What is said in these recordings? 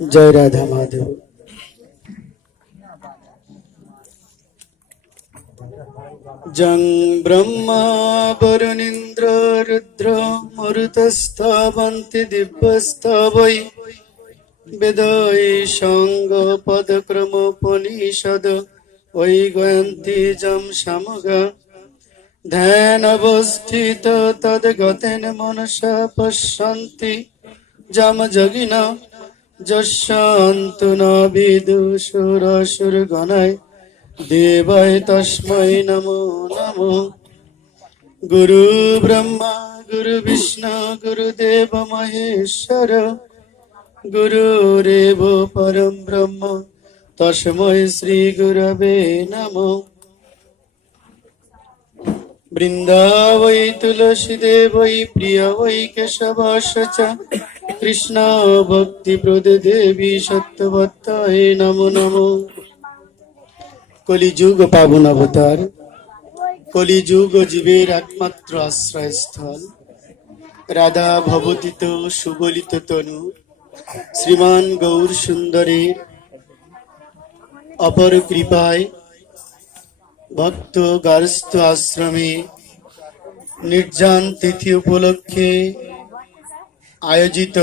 জয় রাধা মাধব। জং ব্রহ্মা বরুণীন্দ্র রুদ্র মরুতস্তবন্তি দিব্যস্তবৈ বেদৈ সঙ্গ পদক্রম উপনিষদ ওই গয়ন্তি যম সমগ ধ্যান অবস্থিত তদ্গতেন মনসা পশ্যন্তি যম যোগিন যস্যান্তু ন বিদুষুরসুরগণায় দেবায় তস্मै নমো নমো। গুরু ব্রহ্মা গুরু বিষ্ণু গুরুদেব মহেশ্বর গুরুরেব পরম ব্রহ্ম তস্मै শ্রী গুরবে নমঃ। বৃন্দাবৈ তুলসী দেবৈ প্রিয় বৈ কেশবাস কৃষ্ণ ভক্তি প্রদে দেবী সত্যবত্তায় নমো নমো। কলিযুগ পাবন অবতার, কলিযুগ জীবের একমাত্র আশ্রয়স্থল, রাধা ভবতিত সুবলিত তনু শ্রীমান গৌর সুন্দরের অপর কৃপায় ভক্ত গার্হস্থ্য আশ্রমে নির্জন তিথি উপলক্ষে আয়োজিত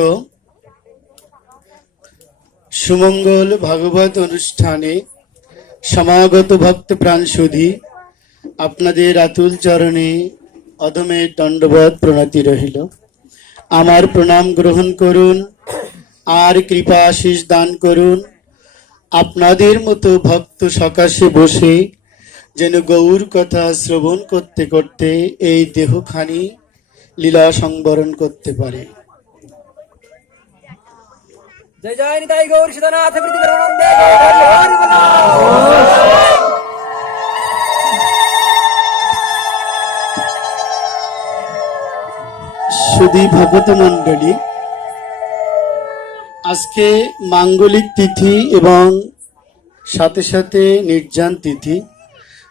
সুমঙ্গল ভাগবত অনুষ্ঠানে সমাগত ভক্ত প্রাণ সুধী আপনাদের আতুল চরণে অধমের দণ্ডবৎ প্রণতি রহিল। আমার প্রণাম গ্রহণ করুন আর কৃপা আশীষ দান করুন। আপনাদের মতো ভক্ত সকাশে বসে যেন গৌর কথা শ্রবণ করতে করতে এই দেহখানি লীলা সংবরণ করতে পারে। জয় জয় নিতাই গৌর সুধনাথ প্রীতিকরানন্দে সুধী ভগত মণ্ডলী, আজকে মাঙ্গলিক তিথি এবং সাথে সাথে নির্জন তিথি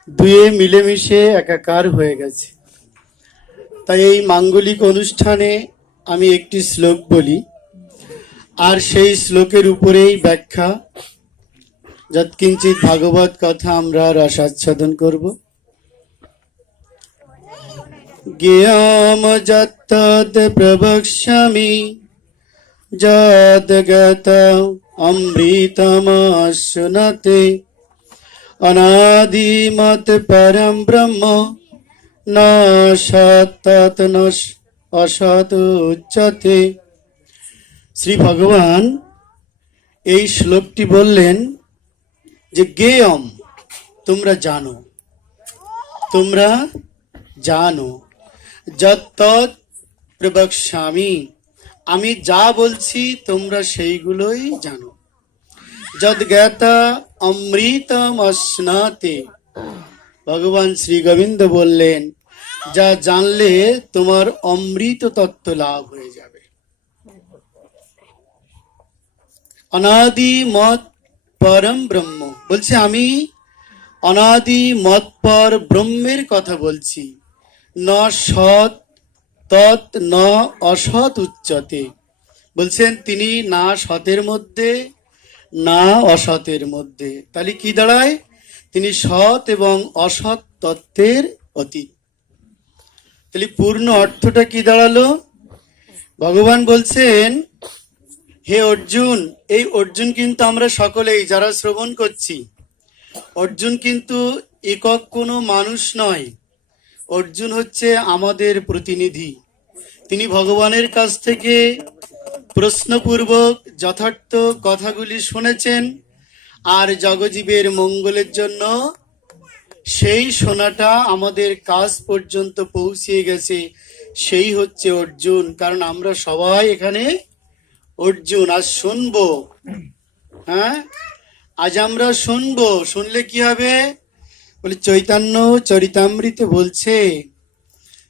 দুয়ে মিলেমিশে একাকার হয়ে গেছে। তাই এই মাঙ্গলিক অনুষ্ঠানে আমি একটি শ্লোক বলি আর সেই শ্লোকের উপরেই ব্যাখ্যা যৎকিঞ্চিৎ ভাগবত কথা আমরা রসাস্বাদন করব। জ্ঞেয়ম যত্তদ প্রবক্ষ্যামি যদ্গত অমৃতমশ্নুতে অনাদিমত পরম ব্রহ্ম ন সত্তত ন অসৎ উচ্যতে। শ্রী ভগবান এই শ্লোকটি বললেন যে জ্ঞেয়ম, তোমরা জানো, তোমরা জানো, যত্তৎ প্রবক্ষ্যামি, আমি যা বলছি তোমরা সেইগুলোই জানো। যদ্জ্ঞাতা অমৃতম অশ্নাতে, ভগবান শ্রী গোবিন্দ বললেন যা জানলে তোমার অমৃত তত্ত্ব লাভ হয়ে যাবে। অনাদি মত পরম ব্রহ্ম, বলছে আমি অনাদি মত পর ব্রহ্মের কথা বলছি। ন সৎ তৎ ন অসৎ উচ্চতে, বলছেন তিনি না সতের মধ্যে না অসতের মধ্যে। তাহলে কি দাঁড়ায়? তিনি সৎ এবং অসৎ তত্ত্বের অতীত। তাহলে পূর্ণ অর্থটা কি দাঁড়ালো? ভগবান বলছেন হে অর্জুন, এই অর্জুন কিন্তু আমরা সকলেই যারা শ্রবণ করছি, অর্জুন কিন্তু একক কোনো মানুষ নয়। অর্জুন হচ্ছে আমাদের প্রতিনিধি। তিনি ভগবানের কাছ থেকে প্রশ্নপূর্বক যথার্থ কথাগুলি শুনেছেন আর জগজীবের মঙ্গলের জন্য সেই শোনাটা আমাদের কাজ পর্যন্ত পৌঁছিয়ে গেছে, সেই হচ্ছে অর্জুন। কারণ আমরা সবাই এখানে অর্জুন। আজ শুনবো, হ্যাঁ আজ আমরা শুনবো। শুনলে কি হবে? বলে চৈতন্য চরিতামৃতে বলছে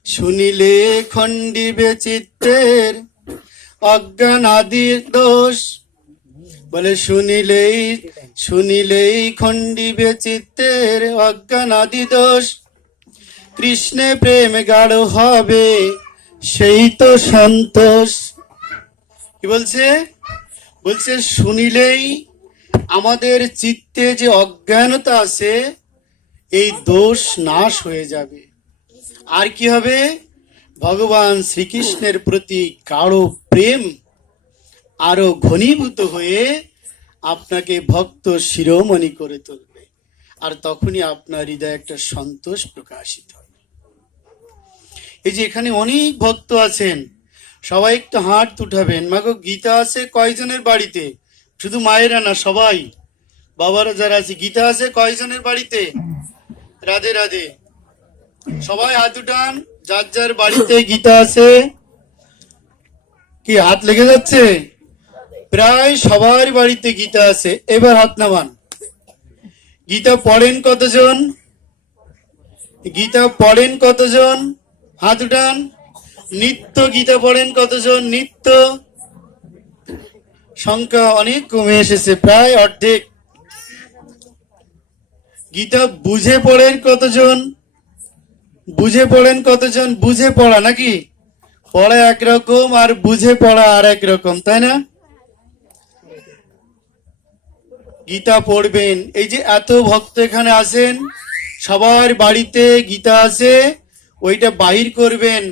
শুনিলে খণ্ডিবে চিত্তের অজ্ঞান আদির দোষ। বলে শুনিলেই খণ্ডিবে চিত্তের অজ্ঞান আদি দোষ। কৃষ্ণে প্রেম গাঢ় হবে সেই তো সন্তোষ। কি বলছে? বলছে শুনিলেই আমাদের চিত্তে যে অজ্ঞানতা আছে এই দোষ নাশ হয়ে যাবে। আর কি হবে? ভগবান শ্রীকৃষ্ণের প্রতি গাঢ় প্রেম আরো ঘনীভূত হয়ে আপনাকে ভক্ত শিরোমণি করে তুলবে। আর তখনই আপনার হৃদয়ে একটা সন্তোষ প্রকাশিত হবে। এই যে এখানে অনেক ভক্ত আছেন, সবাই একটু হাত উঠাবেন। মাগো, গীতা আছে কয়জনের বাড়িতে? শুধু মায়েরা না, সবাই বাবারা যারা আছে, গীতা আছে কয়জনের বাড়িতে? রাধে রাধে। সবাই হাত উঠান, যার যার বাড়িতে গীতা আছে। কি হাত লেগে যাচ্ছে? প্রায় সবার বাড়িতে গীতা আছে। এবার হাত নামান। গীতা পড়েন কতজন? গীতা পড়েন কতজন? হাত উঠান। নিত্য গীতা পড়েন কতজন? নিত্য সংখ্যা অনেক কমে এসেছে, প্রায় অর্ধেক। গীতা বুঝে পড়েন কতজন? বুঝে পড়েন কতজন? বুঝে পড়া নাকি? পড়া একরকম আর বুঝে পড়া আর এক রকম, তাই না? গীতা পড়বেন। এই যে এত ভক্ত এখানে আছেন, সবার বাড়িতে গীতা আছে, ওইটা বাহির করবেন,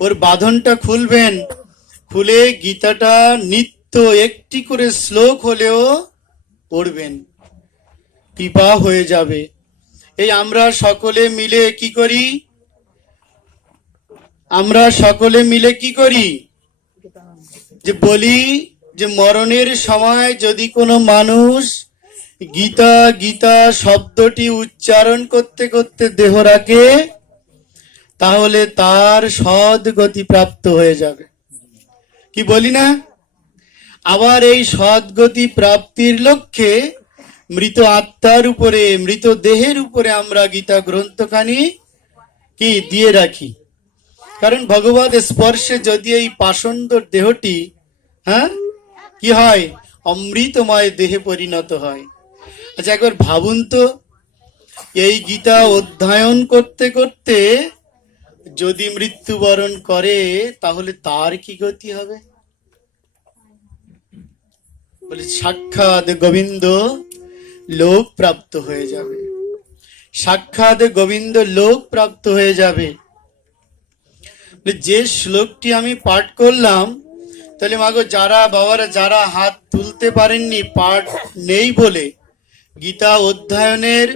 ওর বাঁধনটা খুলবেন, খুলে গীতাটা নিত্য একটি করে শ্লোক হলেও পড়বেন, কৃপা হয়ে যাবে। এই আমরা সকলে মিলে কি করি? আমরা সকলে মিলে কি করি? যে বলি যে মরণের সময় যদি কোনো মানুষ গীতা গীতা শব্দটি উচ্চারণ করতে করতে দেহ রাখে, তাহলে তার সদ্গতি প্রাপ্ত হয়ে যাবে। কি বলি না? আবার এই সদ্গতি প্রাপ্তির লক্ষ্যে মৃত আত্মার উপরে, মৃত দেহের উপরে আমরা গীতা গ্রন্থখানি কি দিয়ে রাখি। কারণ ভগবত স্পর্শে যদি এই পাষণ্ড দেহটি কি হয়? অমৃতময় দেহে পরিণত হয়। আচ্ছা, একবার ভাবুন তো, এই গীতা অধ্যয়ন করতে করতে যদি মৃত্যুবরণ করে, তাহলে তার কি গতি হবে? বলে সাক্ষাৎ গোবিন্দ লোক প্রাপ্ত হয়ে যাবে। সাক্ষাৎ গোবিন্দ লোক প্রাপ্ত হয়ে যাবে। যে শ্লোকটি আমি পাঠ করলাম, তাহলে মাগো যারা বাবারা যারা হাত তুলতে পারেননি, পাঠ নেই বলে, গীতা অধ্যয়নের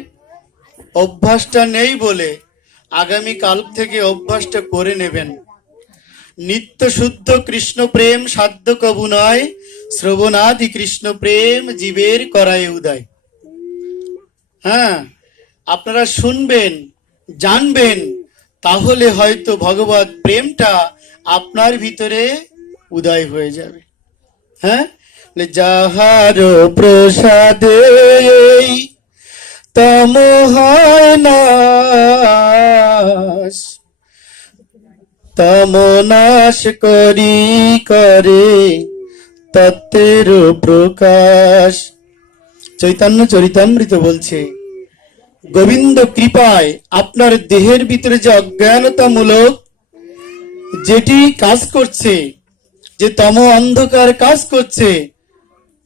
অভ্যাসটা নেই বলে, আগামী কাল থেকে অভ্যাসটা করে নেবেন। নিত্য শুদ্ধ কৃষ্ণ প্রেম সাধ্য কবু নয়, শ্রবণাদি কৃষ্ণ প্রেম জীবের করায় উদয়। আপনারা শুনবেন, জানবেন, তাহলে হয়তো ভগবত প্রেমটা আপনার ভিতরে উদয় হয়ে যাবে। যাহার প্রসাদে তম হয় নাশ, তম নাশ করি করে তত্ত্বের প্রকাশ। চৈতন্য চরিতামৃত বলছে, গোবিন্দ কৃপায় আপনার দেহের ভিতরে যে অজ্ঞানতামূলক যেটি কাজ করছে, যে তম অন্ধকার কাজ করছে,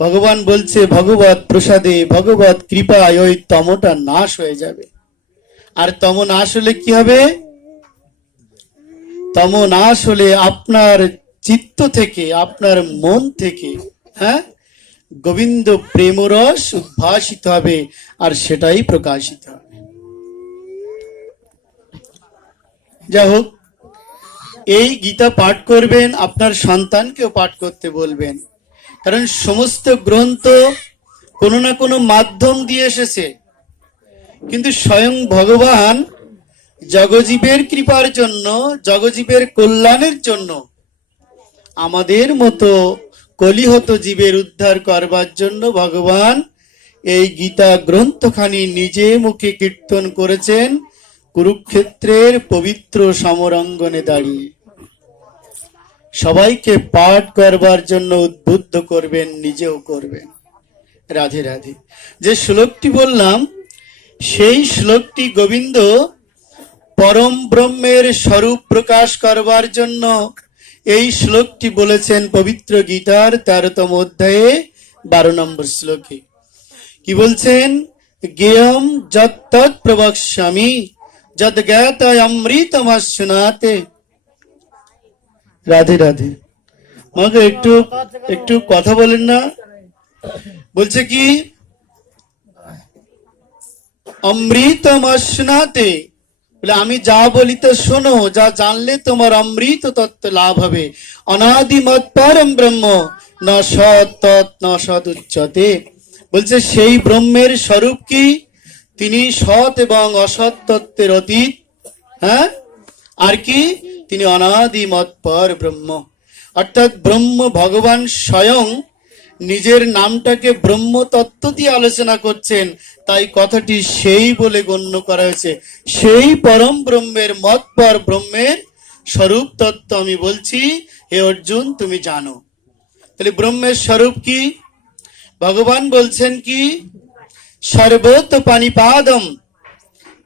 ভগবান বলছে ভগবত প্রসাদে, ভগবত কৃপায় ওই তমটা নাশ হয়ে যাবে। আর তম নাশ হলে কি হবে? তম নাশ হলে আপনার চিত্ত থেকে, আপনার মন থেকে গোবিন্দ প্রেমরস উদ্ভাসিত হবে, আর সেটাই প্রকাশিত হবে। যাই হোক, এই গীতা পাঠ করবেন, আপনার সন্তানকেও পাঠ করতে বলবেন। কারণ সমস্ত গ্রন্থ কোনো না কোনো মাধ্যম দিয়ে এসেছে, কিন্তু স্বয়ং ভগবান জগজীবের কৃপার জন্য, জগজীবের কল্যাণের জন্য, আমাদের মতো কলিহত জীবের উদ্ধার করবার জন্য ভগবান এই গীতা গ্রন্থখানি নিজে মুখে কীর্তন করেছেন কুরুক্ষেত্রের পবিত্র সমরাঙ্গনে দাঁড়িয়ে। সবাইকে পাঠ করবার জন্য উদ্বুদ্ধ করবেন, নিজেও করবেন। রাধে রাধে। যে শ্লোকটি বললাম, সেই শ্লোকটি গোবিন্দ পরম ব্রহ্মের স্বরূপ প্রকাশ করবার জন্য এই শ্লোকটি বলেছেন পবিত্র গীতার 13তম অধ্যায়ে 12 নম্বর শ্লোকে। কি বলছেন? জ্ঞেয়ম যত্তৎ প্রবক্ষ্যামি যদ জ্ঞাতা অমৃতমাস্নুতে। রাধে রাধে। আমাকে একটু একটু কথা বলেন না। বলছে কি? অমৃতমাস্নুতে, বলে আমি যা বলি তো শোনো, যা জানলে তোমার অমৃত তত্ত্ব লাভ হবে। অনাদিমৎ পরম ব্রহ্ম ন সৎ তৎ ন সৎ উচ্যতে। বলছে সেই ব্রহ্মের স্বরূপ কি? তিনি সৎ এবং অসৎ তত্ত্বের অতীত। হ্যাঁ, আর কি? তিনি অনাদিমৎ পর ব্রহ্ম, অর্থাৎ ব্রহ্ম ভগবান স্বয়ং নিজের নামটাকে ব্রহ্ম তত্ত্ব দিয়ে আলোচনা করছেন, তাই কথাটি সেই বলে গণ্য করা হয়েছে। সেই পরম ব্রহ্মের মত পর ব্রহ্মের স্বরূপ তত্ত্ব আমি বলছি, হে অর্জুন তুমি জানো। তাহলে ব্রহ্মের স্বরূপ কি? ভগবান বলছেন কি? সর্বত পানিপাদম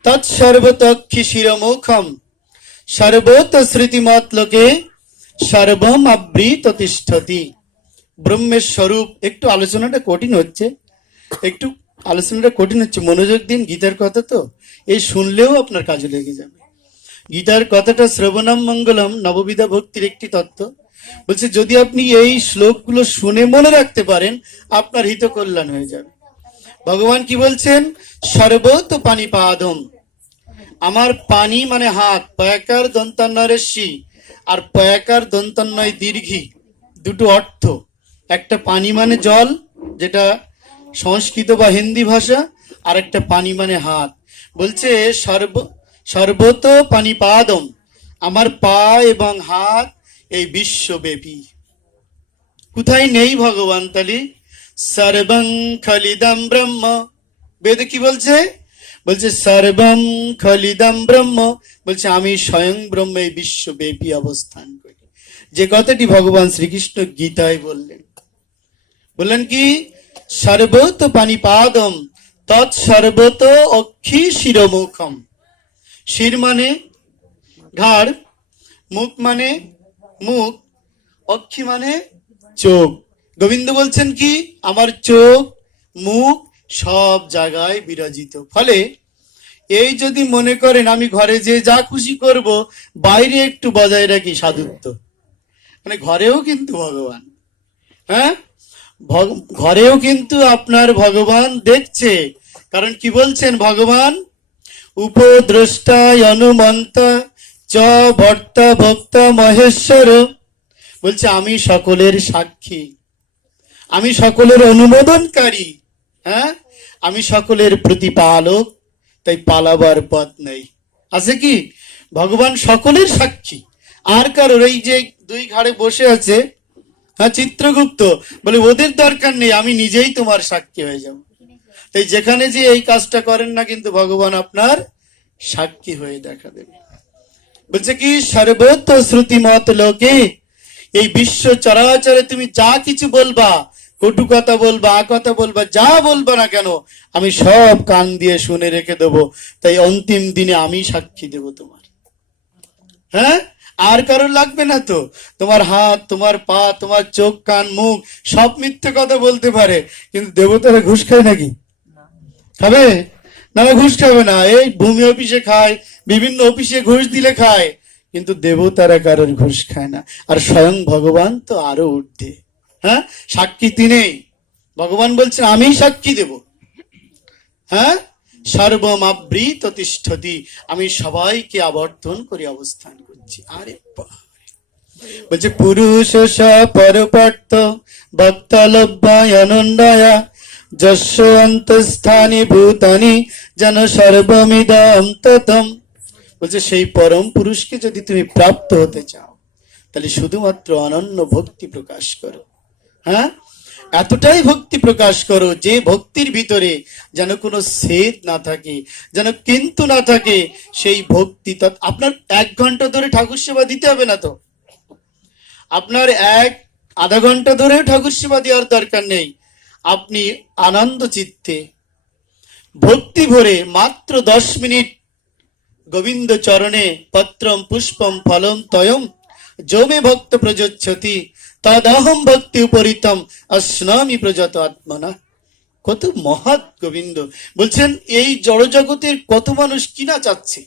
তৎসর্বতক্ষি শিরমুখম সর্বত শ্রুতিমত লোকে সর্বম আবৃত তিষ্ঠতি। ব্রহ্মের স্বরূপ, একটু আলোচনাটা কঠিন হচ্ছে, মনোযোগ দিন। গীতার কথা তো এই শুনলেও আপনার কাজে লেগে যাবে। গীতার কথাটা শ্রবণম মঙ্গলম, নববিধা ভক্তির একটি তত্ত্ব। বলছে যদি আপনি এই শ্লোকগুলো শুনে মনে রাখতে পারেন, আপনার হিত কল্যাণ হয়ে যাবে। ভগবান কি বলছেন? সর্বত পানিপাদম, আমার পানি মানে হাত, পয়াকার দন্তান্নরেশি আর পয়াকার দন্তান্নয় দীর্ঘি, দুটো অর্থ। একটা পানি মানে জল, যেটা সংস্কৃত বা হিন্দি ভাষা, আর একটা পানি মানে হাত। বলছে সর্বত পানিপাদম, আমার পা এবং হাত এই বিশ্বব্যাপী। কোথায় নেই ভগবান? তালি সর্বং খলিদম ব্রহ্ম। বেদ কি বলছে? বলছে সর্বম খলিদম ব্রহ্ম, বলছে আমি স্বয়ং ব্রহ্ম এই বিশ্বব্যাপী অবস্থান করি। যে কথাটি ভগবান শ্রীকৃষ্ণ গীতায় বললেন কি? সর্বত পানিপাদম তৎসর্বত অক্ষি শিরমুখম। শির মানে ঘাড়, মুখ মানে মুখ, অক্ষি মানে চোখ। গোবিন্দ বলছেন কি? আমার চোখ মুখ সব জায়গায় বিরাজিত। ফলে এই যদি মনে করেন আমি ঘরে যে যা খুশি করব, বাইরে একটু বজায় রাখি সাধুত্ব, মানে ঘরেও কিন্তু ভগবান, হ্যাঁ ঘরেও কিন্তু আপনার ভগবান দেখছে। কারণ কি বলছেন ভগবান? উপদ্রষ্টা অনুমন্তা চ ভর্তা ভক্তা মহেশ্বর। বলছে আমি সকলের সাক্ষী, আমি সকলের অনুমোদনকারী, হ্যাঁ আমি সকলের প্রতিপালক, তাই পালাবার পথ নেই। আছে কি? ভগবান সকলের সাক্ষী। আর কারোর, এই যে দুই ঘাড়ে বসে আছে, হ্যাঁ চিত্রগুপ্ত, বলে ওদের দরকার নেই, আমি নিজেই তোমার সাক্ষী হয়ে যাব। তাই যেখানে যে এই কাজটা করেন না, কিন্তু ভগবান আপনার সাক্ষী হয়ে দেখা দেবে। বলছে কি? সর্বত শ্রুতিমত লোকে, এই বিশ্ব চরাচরে তুমি যা কিছু বলবা, কটু কথা বলবা, কথা বলবা, যা বলবা না কেন, আমি সব কান দিয়ে শুনে রেখে দেবো। তাই অন্তিম দিনে আমি সাক্ষী দেব তোমার। হ্যাঁ, আর কারোর লাগবে না তো। তোমার হাত, তোমার পা, তোমার চোখ, কান, মুখ সব মিথ্যে কথা বলতে পারে, কিন্তু দেবতারা ঘুষ খায় নাকি? খাবে না? ঘুষ খাবে না। এই ভূমি অফিসে খায়, বিভিন্ন অফিসে ঘুষ দিলে খায়, কিন্তু দেবতারা কারোর ঘুষ খায় না। আর স্বয়ং ভগবান তো আরো ঊর্ধ্বে। হ্যাঁ, সাক্ষী তিনি। ভগবান বলছেন আমি সাক্ষী দেব। হ্যাঁ, সর্বম আবৃত তিষ্ঠতি, আমি সবাইকে আবর্তন করে অবস্থান করছি। আরে বলছে পুরুষ স পরপার্থ ভক্তলভ্যায় অনন্যায়া যস্য অন্তঃস্থানি ভূতানি যেন সর্বমিদম ততম। বলছে সেই পরম পুরুষকে যদি তুমি প্রাপ্ত হতে চাও, তাহলে শুধুমাত্র অনন্য ভক্তি প্রকাশ করো। হ্যাঁ, এতটাই ভক্তি প্রকাশ করো যে ভক্তির ভিতরে যেন কোনো ছেদ না থাকে, যেন কিন্তু না থাকে। সেই ভক্তি আপনার 1 ঘন্টা ধরে ঠাকুর সেবা দিতে হবে না তো, আপনার আধা ঘন্টা ধরেও ঠাকুর সেবা দেওয়ার দরকার নেই। আপনি আনন্দ চিত্তে ভক্তি ভরে মাত্র 10 মিনিট গোবিন্দ চরণে পত্রম পুষ্পম ফলম তয়ম যৌমে ভক্ত প্রযোচ্ছতি তদহম ভক্তি উপরিতম অশ্নামি প্রযত আত্মনা। কত মহৎ গোবিন্দ বলছেন, এই জড়জগতের কত মানুষ কিনা চাচ্ছে,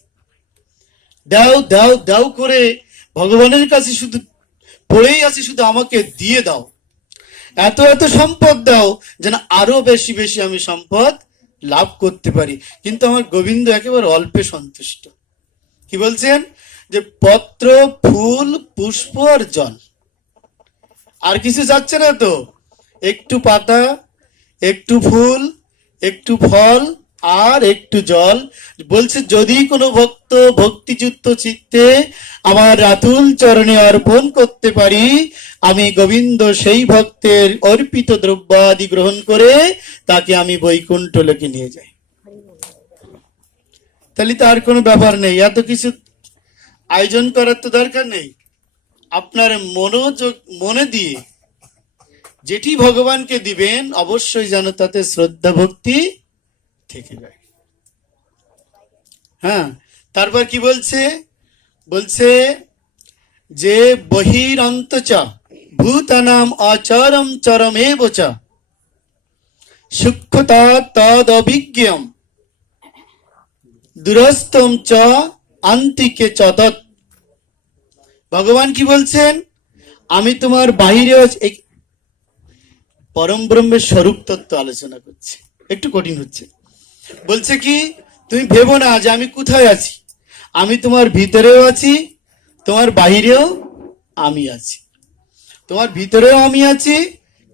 দাও দাও দাও করে ভগবানের কাছে শুধু পড়েই আছে, শুধু আমাকে দিয়ে দাও, এত এত সম্পদ দাও যেন আরো বেশি বেশি আমি সম্পদ লাভ করতে পারি। কিন্তু আমার গোবিন্দ একেবারে অল্পে সন্তুষ্ট। কি বলছেন? যে পত্র, ফুল, পুষ্প আর জল, আর কিছু যাচ্ছে না তো। একটু পাতা, একটু ফুল, একটু ফল আর একটু জল। বলছে যদি কোনো ভক্ত ভক্তিযুক্ত চিত্তে আমার রাতুল চরণে অর্পণ করতে পারি, আমি গোবিন্দ সেই ভক্তের অর্পিত দ্রব্যাদি গ্রহণ করে তাকে আমি বৈকুণ্ঠ লোকে নিয়ে যাই। তাহলে তার কোনো ব্যাপার নেই, এত কিছু আয়োজন করার তো দরকার নেই। আপনার মনোযোগ মনে দিয়ে যেটি ভগবানকে দিবেন অবশ্যই যেন তাতে শ্রদ্ধা ভক্তি থেকে যায়। হ্যাঁ, তারপর কি বলছে? বলছে যে বহিরন্ত চ ভূতানাম আচারম চরমেব চ সূক্ষ্মতা তদ অভিজ্ঞম দুরস্তম চ আন্তিকে চ তৎ। ভগবান কি বলছেন? আমি তোমার বাহিরে পরম ব্রহ্মের স্বরূপ তত্ত্ব আলোচনা করছে, একটু কঠিন হচ্ছে। বলছে কি, তুমি ভেবো না যে আমি কোথায় আছি, আমি তোমার ভিতরেও আছি, তোমার বাহিরেও আমি আছি, তোমার ভিতরেও আমি আছি।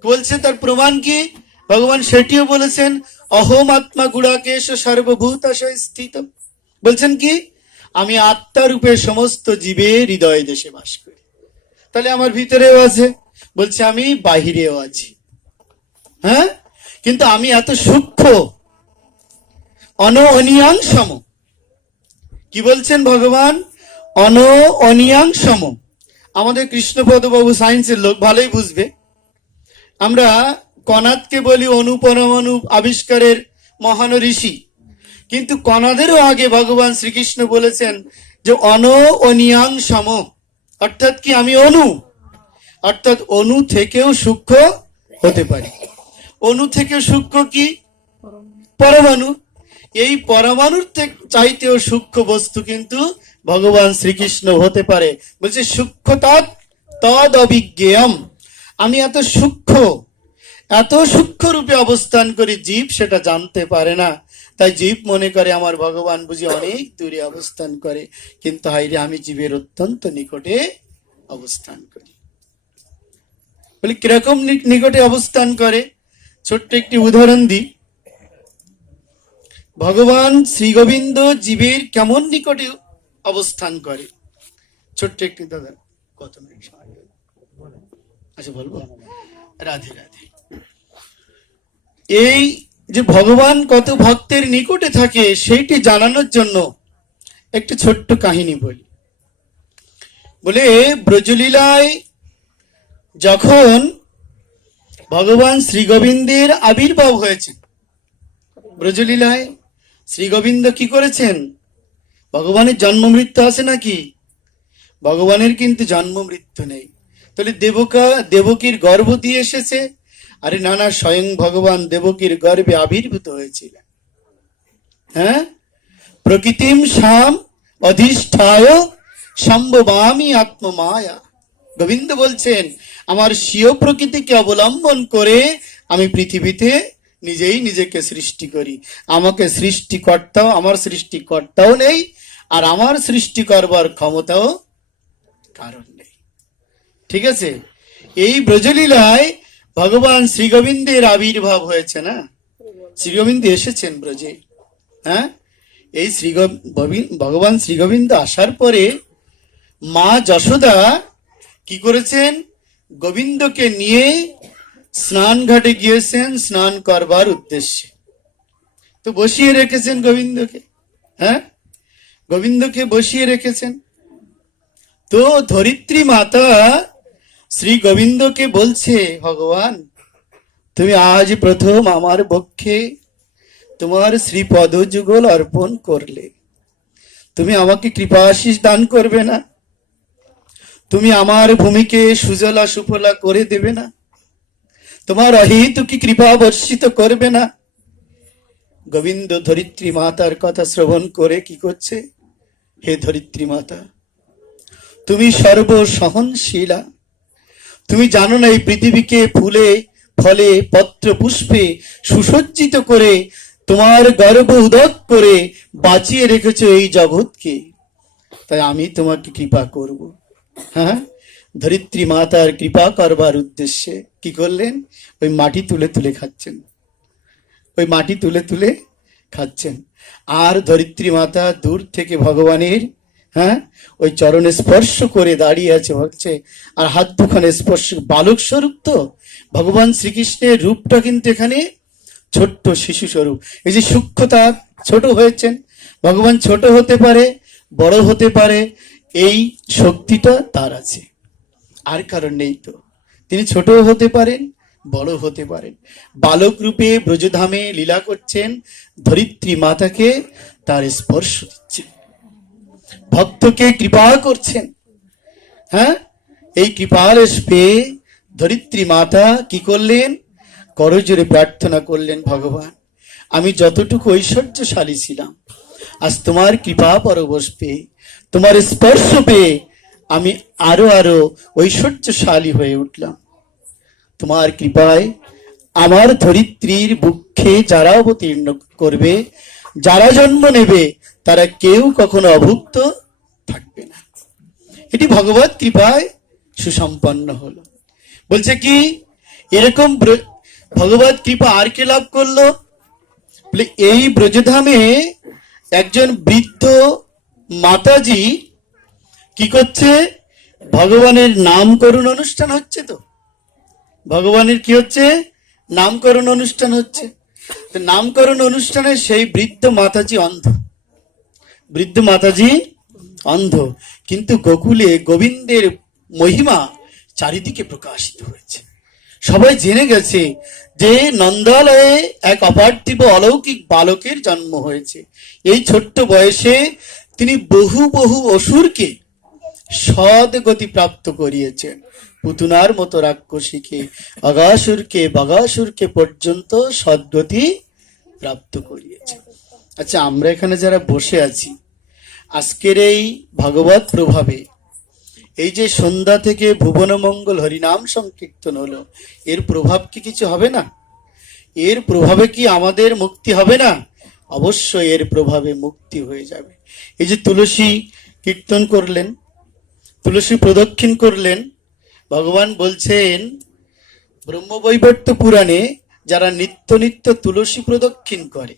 বলছে তার প্রমাণ কি? ভগবান সেটিও বলেছেন, অহম আত্মা গুড়াকেশ সর্বভূতাশয় স্থিত। বলছেন কি, আমি আত্মা রূপে সমস্ত জীবের হৃদয় দেশে বাস করি। তাহলে আমার ভিতরেও আছে, বলছে আমি বাহিরেও আছি। হ্যাঁ, কিন্তু আমি এত সূক্ষ্ম, অনিয়াংসম। কি বলছেন ভগবান? অনিয়াংসম। আমাদের কৃষ্ণপদ বাবু সায়েন্সের লোক, ভালোই বুঝবে। আমরা কণাদকে বলি অনুপরমাণু আবিষ্কারের মহান ঋষি, কিন্তু কণাদেরও আগে ভগবান শ্রীকৃষ্ণ বলেছেন যে অনিয়াংসম, অর্থাৎ কি আমি অণু, অর্থাৎ অণু থেকেও সূক্ষ্ম হতে পারি। অণু থেকে সূক্ষ্ম কি? পরমাণু। এই পরমাণুর চাইতেও সূক্ষ্ম বস্তু কিন্তু ভগবান শ্রীকৃষ্ণ হতে পারে। বলছে সূক্ষ্মতা তদ অভিজ্ঞম, আমি এত সূক্ষ্ম রূপে অবস্থান করি, জীব সেটা জানতে পারে না। তাই জীব মনে করে আমার ভগবান বুঝি অনেক দূরে অবস্থান করে, কিন্তু হাইরে আমি জীবের অত্যন্ত নিকটে অবস্থান করি। বলি কিরকম নিকটে অবস্থান করে? ছোট্ট একটি উদাহরণ দিই। ভগবান শ্রী গোবিন্দ জীবের কেমন নিকটে অবস্থান করে, ছোট্ট একটি, দাদা কত মিনিট সময়? আচ্ছা বলবো। রাধে রাধে। এই যে ভগবান কত ভক্তের নিকটে থাকে সেইটি জানানোর জন্য একটি ছোট্ট কাহিনী বলি। বলে ব্রজলীলায় যখন ভগবান শ্রী গোবিন্দের আবির্ভাব হয়েছে, ব্রজলীলায় শ্রী গোবিন্দ কি করেছেন? ভগবানের জন্ম মৃত্যু আছে নাকি? ভগবানের কিন্তু জন্ম মৃত্যু নেই। তাহলে দেবকীর গর্ভ দিয়ে এসেছে? আরে না না, স্বয়ং ভগবান দেবকীর গর্ভে আবির্ভূত হয়েছিলেন। হ্যাঁ, প্রকৃতিম শাম অধিষ্ঠায় সম্ভবামি আত্মমায়া। গোবিন্দ বলছেন আমার স্বীয় প্রকৃতিকে অবলম্বন করে আমি পৃথিবীতে নিজেই নিজেকে সৃষ্টি করি। আমাকে সৃষ্টিকর্তাও, আমার সৃষ্টিকর্তাও নেই, আর আমার সৃষ্টি করবার ক্ষমতাও কারণ নেই। ঠিক আছে? এই ব্রজলীলায় ভগবান শ্রী গোবিন্দের আবির্ভাব হয়েছে না? শ্রী গোবিন্দ এসেছেন ব্রজে। হ্যাঁ, এই ভগবান শ্রী গোবিন্দ আসার পরে মা যশোদা কি করেছেন? গোবিন্দকে নিয়ে স্নান ঘাটে গিয়েছেন স্নান করবার উদ্দেশ্যে। তো বসিয়ে রেখেছেন গোবিন্দকে। হ্যাঁ, গোবিন্দকে বসিয়ে রেখেছেন। তো ধরিত্রী মাতা শ্রী গোবিন্দকে বলছে, ভগবান তুমি আজ প্রথম আমার বক্ষে তোমার শ্রীপদ যুগল অর্পণ করলে, তুমি আমাকে কৃপা আশিস দান করবে না? তুমি আমার ভূমিকে সুজলা সুফলা করে দেবে না? তোমার অহেতুকি কৃপা বর্ষিত করবে না? গোবিন্দ ধরিত্রী মাতার কথা শ্রবণ করে কি করছে? হে ধরিত্রী মাতা, তুমি সর্বসহনশীলা। তুমি জানো না এই পৃথিবীকে ফুলে ফলে পত্র পুষ্পে সুসজ্জিত করে তোমার গর্ভ উদক করে বাঁচিয়ে রেখেছো এই জগৎকে। তাই আমি তোমাকে কৃপা করব। হ্যাঁ, ধরিত্রী মাতার কৃপা করবার উদ্দেশ্যে কি করলেন? ওই মাটি তুলে তুলে খাচ্ছেন, ওই মাটি তুলে তুলে খাচ্ছেন। আর ধরিত্রী মাতা দূর থেকে ভগবানের ওই চরণে স্পর্শ করে দাঁড়িয়ে আছে, ভাবছে। আর হাত দুখানে স্পর্শ, বালক স্বরূপ তো ভগবান শ্রীকৃষ্ণের রূপটা কিন্তু এখানে ছোট্ট শিশু স্বরূপ। এই যে সূক্ষ্মতা, ছোট হয়েছেন। ভগবান ছোট হতে পারে, বড় হতে পারে, এই শক্তিটা তার আছে, আর কারণ নেই তো। তিনি ছোট হতে পারেন, বড় হতে পারেন। বালক রূপে ব্রজধামে লীলা করছেন, ধরিত্রী মাতাকে তার স্পর্শ দিচ্ছেন, ভক্তকে কৃপা করছেন। হ্যাঁ, এই কৃপার পেয়ে ধরিত্রী মাতা কি করলেন? করজোরে প্রার্থনা করলেন, ভগবান আমি যতটুকু ঐশ্বর্যশালী ছিলাম, আজ তোমার কৃপা পরবশ পেয়ে, তোমার স্পর্শ পেয়ে আমি আরো আরো ঐশ্বর্যশালী হয়ে উঠলাম। তোমার কৃপায় আমার ধরিত্রীর বুকে যারা অবতীর্ণ করবে, যারা জন্ম নেবে, তারা কেউ কখনো অভুক্ত থাকবে না। এটি ভগবত কৃপায় সুসম্পন্ন হলো। বলছে কি, এরকম ভগবত কৃপা আর কে লাভ করলো? এই ব্রজধামে একজন বৃদ্ধ মাতাজি কি করছে? ভগবানের নামকরণ অনুষ্ঠান হচ্ছে। তো ভগবানের কি হচ্ছে? নামকরণ অনুষ্ঠান হচ্ছে। তো নামকরণ অনুষ্ঠানে সেই বৃদ্ধ মাতাজি অন্ধ, বৃদ্ধ মাতাজি অন্ধ, কিন্তু গোকুলে গোবিন্দের মহিমা চারিদিকে প্রকাশিত হয়েছে। সবাই জেনে গেছে যে নন্দালয়ে এক অপার্থিব অলৌকিক বালকের জন্ম হয়েছে। এই ছোট্ট বয়সে তিনি বহু বহু অসুরকে সদ্গতি প্রাপ্ত করিয়েছেন। পুতুনার মতো রাক্ষসীকে, অগাসুরকে, বগাসুরকে পর্যন্ত সদ্গতি প্রাপ্ত করিয়েছে। আচ্ছা, আমরা এখানে যারা বসে আছি, আজকের এই ভাগবত প্রভাবে, এই যে সন্ধ্যা থেকে ভুবনমঙ্গল হরিনাম সংকীর্তন হলো, এর প্রভাব কি কিছু হবে না? এর প্রভাবে কি আমাদের মুক্তি হবে না? অবশ্যই এর প্রভাবে মুক্তি হয়ে যাবে। এই যে তুলসী কীর্তন করলেন, তুলসী প্রদক্ষিণ করলেন, ভগবান বলছেন ব্রহ্মবৈবর্ত পুরাণে যারা নিত্য নিত্য তুলসী প্রদক্ষিণ করে,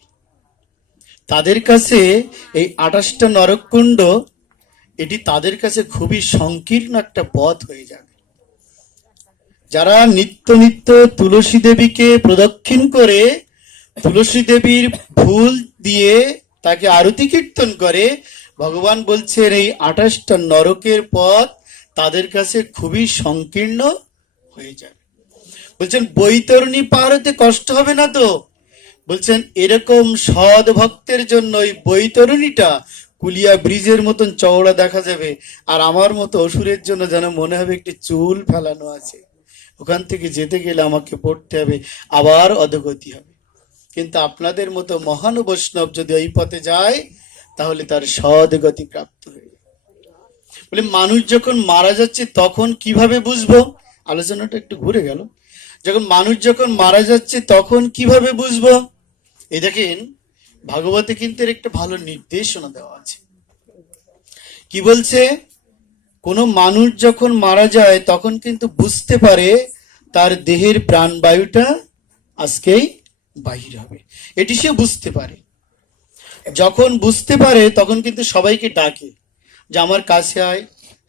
তাদের কাছে এই 28টা নরককুণ্ড, এটি তাদের কাছে খুবই সংকীর্ণ একটা পথ হয়ে যাবে। যারা নিত্য নিত্য তুলসী দেবীকে প্রদক্ষিণ করে, তুলসী দেবীর ফুল দিয়ে তাকে আরতি কীর্তন করে, ভগবান বলছেন এই 28টা নরকের পথ তাদের কাছে খুবই সংকীর্ণ হয়ে যাবে। বলছেন বৈতরণী পার হতে কষ্ট হবে না তো? বলছেন এরকম সৎ ভক্তের জন্য ওই বৈতরণীটা কুলিয়া ব্রিজের মতন চওড়া দেখা যাবে, আর আমার মতো অসুরের জন্য যেন মনে হবে একটি চুল ফেলানো আছে। ওখান থেকে যেতে গেলে আমাকে পড়তে হবে, আবার অধোগতি হবে। কিন্তু আপনাদের মতো মহান বৈষ্ণব যদি ওই পথে যায়, তাহলে তার সদ্গতি প্রাপ্ত হয়ে যাবে। বলে মানুষ যখন মারা যাচ্ছে তখন কিভাবে বুঝবো? আলোচনাটা একটু ঘুরে গেল। মানুষ যখন মারা যাচ্ছে তখন কিভাবে বুঝবো? এই দেখেন, ভাগবতে কিন্তু এর একটা ভালো নির্দেশনা দেওয়া আছে। কি বলছে? কোন মানুষ যখন মারা যায় তখন কিন্তু বুঝতে পারে তার দেহের প্রাণবায়ুটা আজকেই বাহির হবে, এটি সে বুঝতে পারে। যখন বুঝতে পারে তখন কিন্তু সবাইকে ডাকে যে আমার কাছে আয়,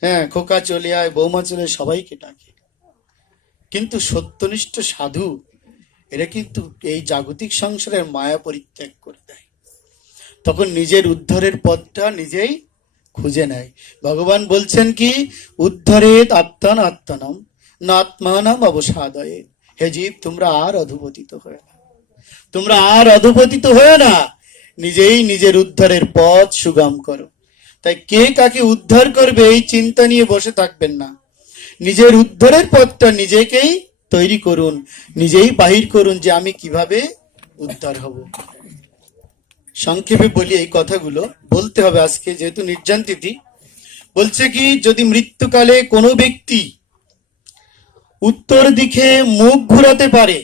হ্যাঁ খোকা চলে আয়, বৌমা চলে, সবাইকে ডাকে। কিন্তু সত্যনিষ্ঠ সাধু এরা কিন্তু এই জাগতিক সংসারের মায়া পরিত্যাগ করে দেয়, তখন নিজের উদ্ধারের পথটা নিজেই খুঁজে নেয়। ভগবান বলছেন কি, উদ্ধারেত আত্মান আত্মানাম না আত্মানাম অবসাদয়ে। হে জীব, তোমরা আর অধপতিত হয়ে না, তোমরা আর অধপতিত হয়ে না, নিজেই নিজের উদ্ধারের পথ সুগম করো। তাই কে কাকে উদ্ধার করবে এই চিন্তা নিয়ে বসে থাকবেন না। নিজের উদ্ধারের পথটা নিজেকেই তৈরি করুন, নিজেই বাহির করুন যে আমি কিভাবে উদ্ধার হব। সংক্ষেপে বলি, এই কথাগুলো বলতে হবে আজকে যেহেতু নির্জন তিথি। বলছে কি, যদি মৃত্যুকালে কোনো ব্যক্তি উত্তর দিকে মুখ ঘুরাতে পারে,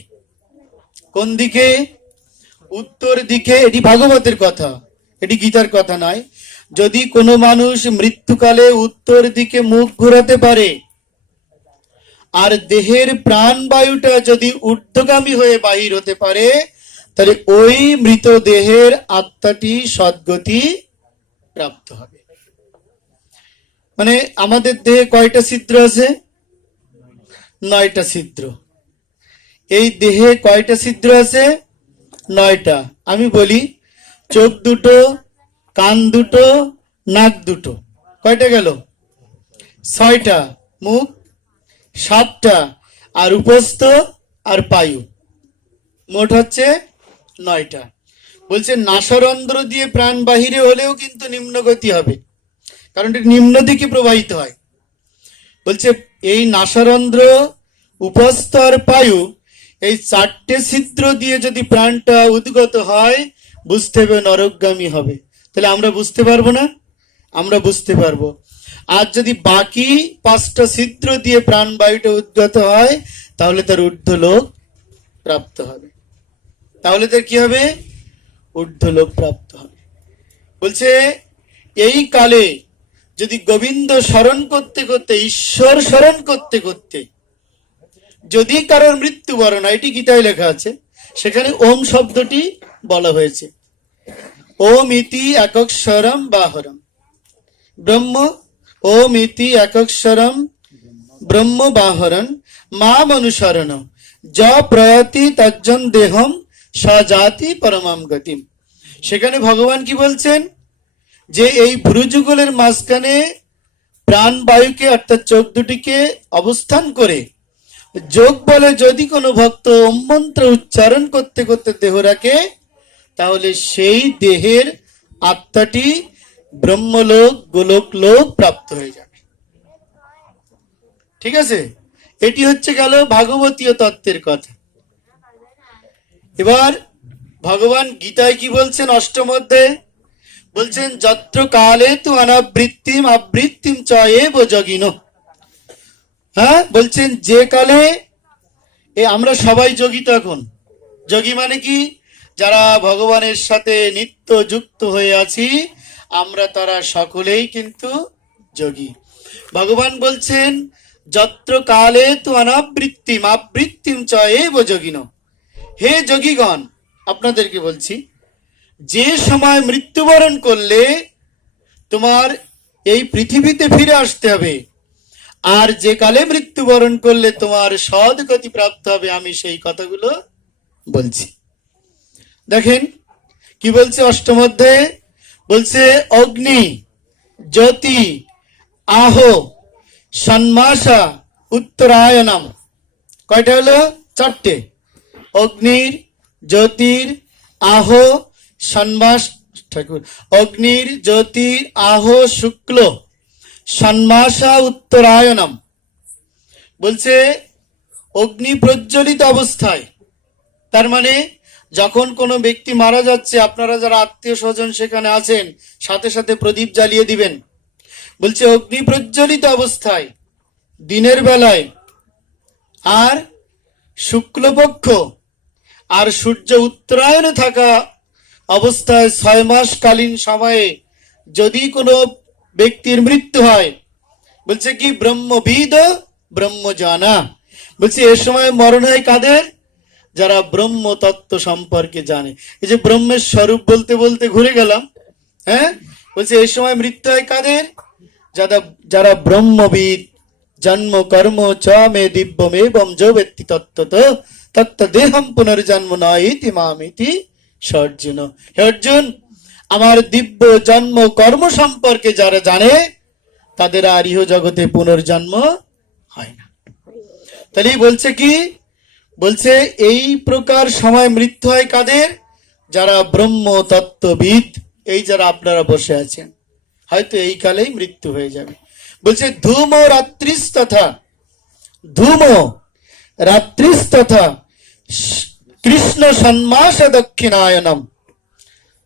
কোন দিকে? উত্তর দিকে। এটি ভাগবতের কথা, এটি গীতার কথা নয়। যদি কোনো মানুষ মৃত্যুকালে উত্তর দিকে মুখ ঘুরাতে পারে আর দেহের প্রাণবায়ুটা যদি ঊর্ধ্বগামী হয়ে বাহির হতে পারে, তাহলে ওই মৃতদেহের আত্মাটি সদ্গতি প্রাপ্ত হবে। মানে আমাদের দেহে কয়টা ছিদ্র আছে? 9টা ছিদ্র। এই দেহে কয়টা ছিদ্র আছে? 9টা। আমি বলি, চোখ দুটো, কান দুটো, নাক দুটো, কয়টা গেল? 6টা। মুখ 7টা, আর উপস্থ আর পায়ু, মোট হচ্ছে 9টা। বলছে নাসারন্ধ্র দিয়ে প্রাণ বাহিরে হলেও কিন্তু নিম্নগতি হবে, কারণ এটি নিম্ন দিকে প্রবাহিত হয়। বলছে এই নাসারন্ধ্র, উপস্থ আর পায়ু, এই 4টে ছিদ্র দিয়ে যদি প্রাণটা উদ্গত হয়, বুঝতে হবে নরকগামী হবে। তাহলে আমরা বুঝতে পারবো না? আমরা বুঝতে পারবো। আর যদি বাকি 5টা ছিদ্র দিয়ে প্রাণবায়ুটা উদ্গত হয়, তাহলে তার ঊর্ধ্বলোক প্রাপ্ত হবে। তাহলে তার কি হবে? ঊর্ধ্বলোক প্রাপ্ত হবে। বলছে এই কালে যদি গোবিন্দ স্মরণ করতে করতে, ঈশ্বর স্মরণ করতে করতে যদি কারোর মৃত্যুবরণ হয়, এটি গীতায় লেখা আছে, সেখানে ওম শব্দটি বলা হয়েছে। ওম ইতি একক্ষরম বাহরম ব্রহ্ম, ওম ইতি একক্ষরম ব্রহ্ম বাহরণ মাম অনুসরণ য প্রয়াতি তজ্জন দেহম সজাতি পরমাম গতিম। সেখানে ভগবান কি বলছেন? যে এই ভ্রুযুগলের মাঝখানে প্রাণবায়ুকে অর্থাৎ চোখ দুটিকে অবস্থান করে যোগ বলে যদি কোনো ভক্ত ওম মন্ত্র উচ্চারণ করতে করতে দেহ রাখে, তাহলে সেই দেহের আত্মাটি ব্রহ্মলোক, গোলক লোক প্রাপ্ত হয়ে যাবে। ঠিক আছে? এটি হচ্ছে গেল ভাগবতীয় তত্ত্বের কথা। এবার ভগবান গীতায় কি বলছেন? অষ্টম অধ্যায়ে বলছেন, যত্র কালে তু অনাবৃত্তিম আবৃত্তিম চ এব যোগিনো। হ্যাঁ, বলছেন যে কালে আমরা সবাই যোগী। তখন যোগী মানে কি? যারা ভগবানের সাথে নিত্য যুক্ত হয়ে আছি আমরা, তারা সকলেই কিন্তু যোগী। ভগবান বলছেন, যত্র কালে তু অনাবৃত্তিম আবৃত্তিম চ এব যোগিনো। হে যোগীগণ, আপনাদেরকে বলছি, যে সময় মৃত্যুবরণ করলে তোমার এই পৃথিবীতে ফিরে আসতে হবে, আর যে কালে মৃত্যুবরণ করলে তোমার সদ্গতি প্রাপ্ত হবে, আমি সেই কথাগুলো বলছি। দেখেন কি বলছে অষ্টম অধ্যায়ে। বলছে অগ্নি, জ্যোতি, আহ, ষণ্মাসা, উত্তরায়ণম। কয়টা হলো? 4টে। অগ্নির, জ্যোতির, আহ, ষণ্মাস, ঠাকুর, অগ্নির, জ্যোতির, আহ, শুক্ল, ষণ্মাসা, উত্তরায়ণম। বলছে অগ্নি প্রজ্বলিত অবস্থায়, তার মানে যখন কোনো ব্যক্তি মারা যাচ্ছে, আপনারা যারা আত্মীয় স্বজন সেখানে আছেন, সাথে সাথে প্রদীপ জ্বালিয়ে দিবেন। বলছে অগ্নি প্রজ্বলিত অবস্থায় দিনের বেলায়, আর শুক্লপক্ষ আর সূর্য উত্তরায়ণে থাকা অবস্থায় 6 মাস কালীন সময়ে যদি কোনো ব্যক্তির মৃত্যু হয়, বলছে কি ব্রহ্মবিদ ব্রহ্ম জানা। বলছে এ সময় মরণ হয় কাদের? যারা ব্রহ্ম তত্ত্ব সম্পর্কে জানে। এই যে ব্রহ্মের স্বরূপ বলতে বলতে ঘুরে গেলাম। হ্যাঁ, বলছে এই সময় মৃত্যু হয় কাদের? যারা ব্রহ্মবিদ, জন্ম কর্ম চ মে দিব্যমেবং যো ব্যক্তি তত্ত্বত তত্ত্ব দেহম পুনর্জন্ম নয় ইতি মামিতি সর্জুন। হে অর্জুন, আমার দিব্য জন্ম কর্ম সম্পর্কে যারা জানে, তাদের আর ইহ জগতে পুনর্জন্ম হয় না। তাহলে বলছে কি? বলছে এই প্রকার সময় মৃত্যু হয় কাদের? যারা ব্রহ্ম তত্ত্ববিদ, এই যারা আপনারা বসে আছেন, হয়তো এই কালেই মৃত্যু হয়ে যাবে। বলছে ধূম রাত্রিস্তথা, ধূম রাত্রিস্তথা কৃষ্ণ সন্মাস দক্ষিণায়নম,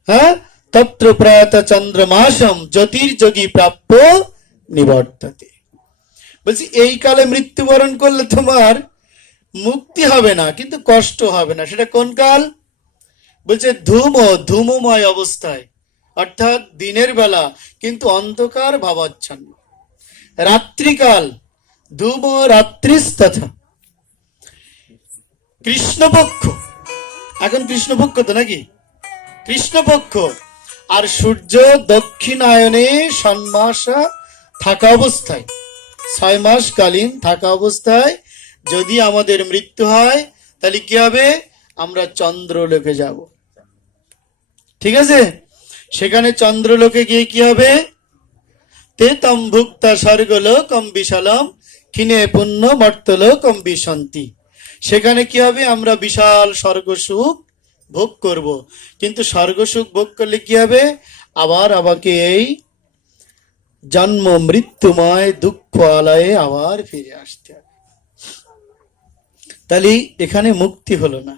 হ্যাঁ, তত্র প্রাত চন্দ্রমাসম জ্যোতির্যোগী প্রাপ্য নিবর্ততে। বলছি এই কালে মৃত্যুবরণ করলে তোমার মুক্তি হবে না, কিন্তু কষ্ট হবে না। সেটা কোন কাল? বলছে ধূমময় অবস্থায়, অর্থাৎ দিনের বেলা কিন্তু অন্ধকার ভাবাচ্ছন্ন। রাত্রিকাল ধূম রাত্রিস্তথা কৃষ্ণপক্ষ, এখন কৃষ্ণপক্ষ তো নাকি, কৃষ্ণপক্ষ আর সূর্য দক্ষিণায়নে ষণ্মাসা থাকা অবস্থায়, 6 মাস কালীন থাকা অবস্থায় যদি আমাদের মৃত্যু হয় তাহলে কি হবে? আমরা চন্দ্রলোকে যাব। ঠিক আছে, সেখানে চন্দ্রলোকে গিয়ে কি হবে? তে তম ভুক্তা স্বর্গলোকম বিশালম ক্ষীণে পুণ্য মর্তলোকম বিশন্তি। সেখানে কি হবে? আমরা বিশাল স্বর্গসুখ ভোগ করব। কিন্তু স্বর্গসুখ ভোগ করলে কি হবে? আবার আমাকে এই জন্ম মৃত্যুময় দুঃখ আলয়ে আবার ফিরে আসতে হবে। তাহলে এখানে মুক্তি হলো না,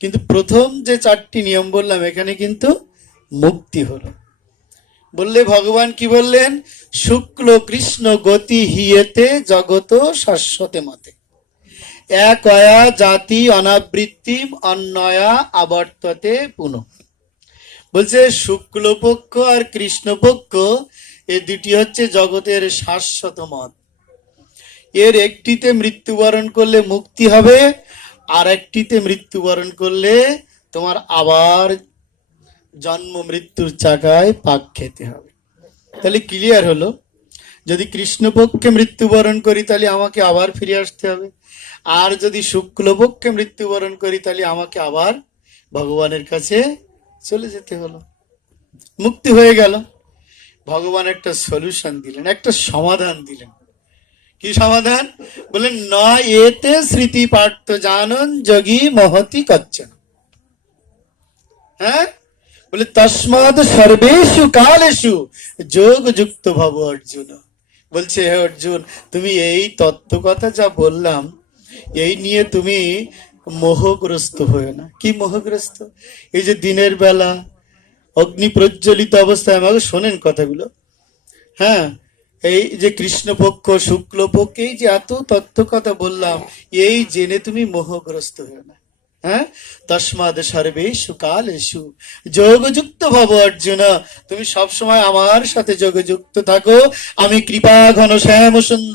কিন্তু প্রথম যে 4টি নিয়ম বললাম এখানে কিন্তু মুক্তি হলো। বললে ভগবান কি বললেন? শুক্ল কৃষ্ণ গতি হিয়েতে জগত শাশ্বতে মতে, এক অয়া জাতি অনাবৃত্তিম অন্যয়া আবর্ততে পুনঃ। বলছে শুক্লপক্ষ আর কৃষ্ণপক্ষ এই দুটি হচ্ছে জগতের শাশ্বত মত। এর একটিতে মৃত্যুবরণ করলে মুক্তি হবে, আর একটিতে মৃত্যুবরণ করলে তোমার আবার জন্ম মৃত্যুর চাকায় পাক খেতে হবে। তাহলে ক্লিয়ার হলো, যদি কৃষ্ণপক্ষে মৃত্যুবরণ করি তাহলে আমাকে আবার ফিরে আসতে হবে, আর যদি শুক্লপক্ষে মৃত্যুবরণ করি তাহলে আমাকে আবার ভগবানের কাছে চলে যেতে হলো। মুক্তি হয়ে গেল। ভগবান একটা সলিউশন দিলেন, একটা সমাধান দিলেন। কি সমাধান? বলেন ন এতে স্মৃতি পার্থ জানন যোগী মহতি কচ্চন। হ্যাঁ, বলে তস্মাদ সর্বেষু কালেষু যোগ যুক্ত ভব অর্জুন। বলছে হে অর্জুন, তুমি এই তত্ত্ব কথা যা বললাম এই নিয়ে তুমি মোহগ্রস্ত হয়ে না। কি মোহগ্রস্ত? এই যে দিনের বেলা অগ্নি প্রজ্বলিত অবস্থায়, আমাকে শোনেন কথাগুলো, হ্যাঁ, এই যে কৃষ্ণপক্ষ শুক্লপক্ষ এই যে এত তত্ত্ব কথা বললাম, এই জেনে তুমি মোহগ্রস্ত হয়ে না। হ্যাঁ, তস্মাদ সর্বেষু কালেষু যোগযুক্ত ভব অর্জুন। তুমি সবসময় আমার সাথে যোগযুক্ত থাকো। আমি কৃপা ঘন শ্যাম সুন্দর